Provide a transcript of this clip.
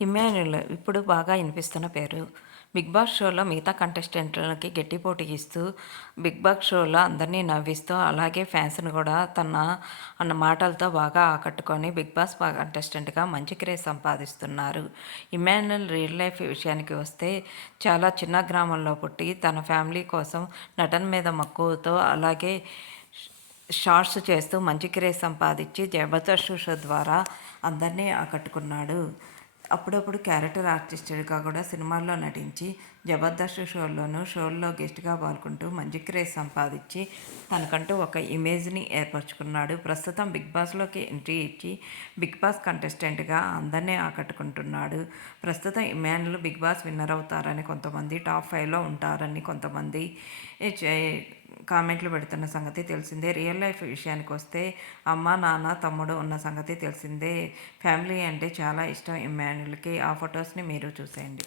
Emmanuel ఇప్పుడు బాగా వినిపిస్తున్న పేరు. 'బిగ్ బాస్' షోలో మిగతా కంటెస్టెంట్లకి గట్టి పోటీ ఇస్తూ, 'బిగ్ బాస్' షోలో అందరినీ నవ్విస్తూ, అలాగే ఫ్యాన్స్‌ని కూడా అన్న మాటలతో బాగా ఆకట్టుకొని 'బిగ్ బాస్' కంటెస్టెంట్‌గా మంచి క్రేజ్ సంపాదిస్తున్నారు. ఇమ్మాన్యుల్ రియల్ లైఫ్ విషయానికి వస్తే చాలా చిన్న గ్రామంలో పుట్టి తన ఫ్యామిలీ కోసం నటన మీద మక్కువతో అలాగే షార్ట్స్ చేస్తూ మంచి క్రేజ్ సంపాదించి 'జబర్దస్త్' షో ద్వారా అందరినీ ఆకట్టుకున్నాడు. అప్పుడప్పుడు క్యారెక్టర్ ఆర్టిస్ట్‌గా కూడా సినిమాల్లో నటించి 'జబర్దస్త్' షోల్లో గెస్ట్‌గా పాల్గొంటూ మంచి క్రేజ్ సంపాదించి తనకంటూ ఒక ఇమేజ్‌ని ఏర్పరచుకున్నాడు. ప్రస్తుతం 'బిగ్ బాస్'లోకి ఎంట్రీ ఇచ్చి 'బిగ్ బాస్' కంటెస్టెంట్‌గా అందరినీ ఆకట్టుకుంటున్నాడు. ప్రస్తుతం ఇమ్మాన్యుల్ 'బిగ్ బాస్' విన్నర్ అవుతారని కొంతమంది, టాప్ 5లో ఉంటారని కొంతమంది చే కామెంట్లు పెడుతున్న సంగతి తెలిసిందే. రియల్ లైఫ్ విషయానికొస్తే అమ్మ, నాన్న, తమ్ముడు ఉన్న సంగతి తెలిసిందే. ఫ్యామిలీ అంటే చాలా ఇష్టం ఇమ్మాన్యుల్‌కి. ఆ ఫొటోస్‌ని మీరు చూసేయండి.